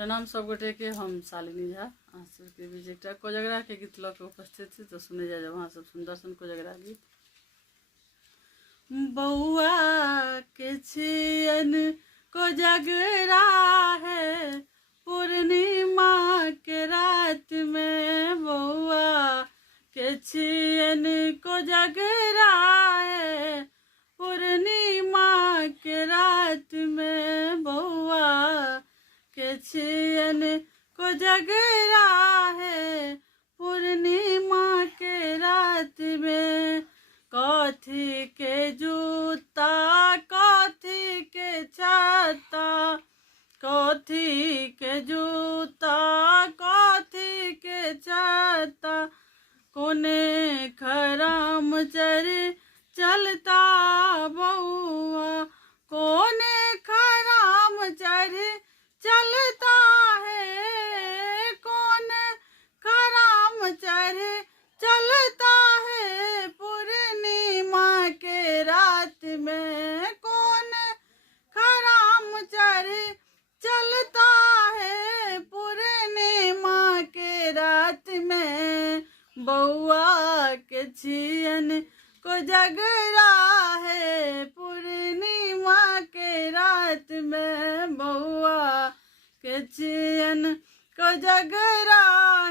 प्रणाम सब गोटे के। हम शालिनी झा आंसू के बीच एक कोजगरा के गीत लग उपस्थित थी, तो सुने जाए वहाँ सब सुंदर सन कोजगरा गीत। बउआ के छियन कोजगरा है पूर्णिमा के रात में, बउआ के छियन कोजगरा है पूर्णिमा के रात में, बउआ के छियन कोजगरा है पूर्णिमा के रात में। कथी के जूता कथी के छाता, कथी के जूता कथी के छाता, कोने खराम चर चलता बउआ, कोने खराम चर चलता है, कौन खराम चर चलता है पूर्णिमा के रात में, कौन खराम चर चलता है पूर्णिमा के रात में। बउआ के छियन कोजगरा है पूर्णिमा के रात में, बउआ के छियन कोजगरा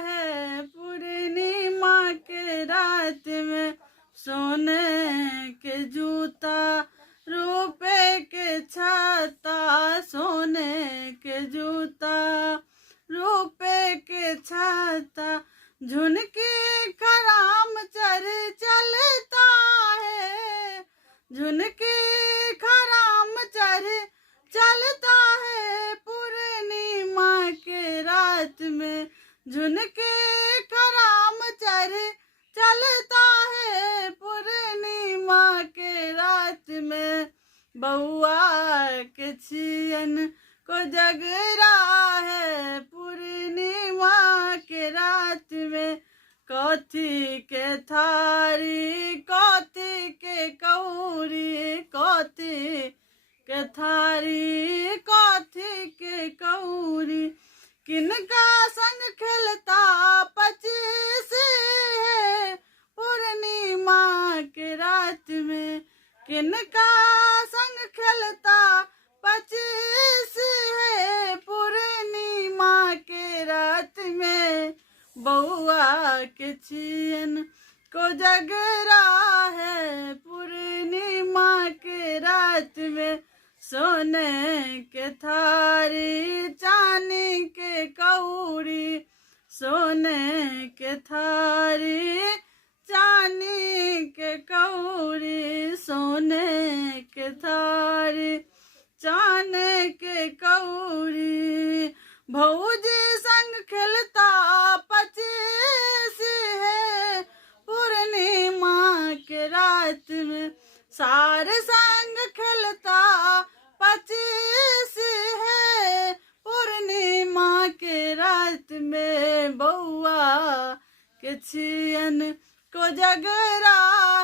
है पूर्णिमा के रात में। सोने के जूता रुपए के छाता, सोने के जूता रुपए के छाता, झुनकी खराम चर चलता है, झुनकी खराम चर चलता है पूर्णिमा के रात में, झुनकी खराम चर चलता है पूर्णिमा के रात में। बउआ के छियन कोजगरा है पूर्णिमा के रात में। कथी के थारी कथी के कौरी, कथी के थारी कथी के कौरी, किनका संग खेलता पचीस है पूर्णिमा के रात में, किनका संग खेलता पचीस है पूर्णिमा के रात में। बउआ के छियन कोजगरा है पूर्णिमा के रात में। सोने के थारी चांदी के कौड़ी, सोने के थारी चांदी के कौड़ी, सोने के थारी चांदी के कौड़ी, भौजी संग खेलता पचीस है पूर्णिमा के रात में, सारे संग खेलता पचीस है पूर्णिमा के रात में। बउआ के छियन कोजगरा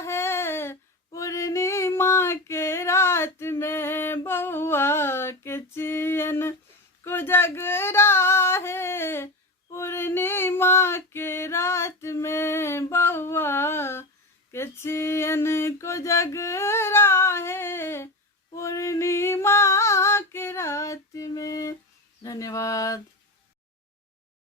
है पूर्णिमा के रात में, बउआ के छियन कोजगरा है पूर्णिमा के रात में, बउआ के छियन कोजगरा है पूर्णिमा के रात में। धन्यवाद।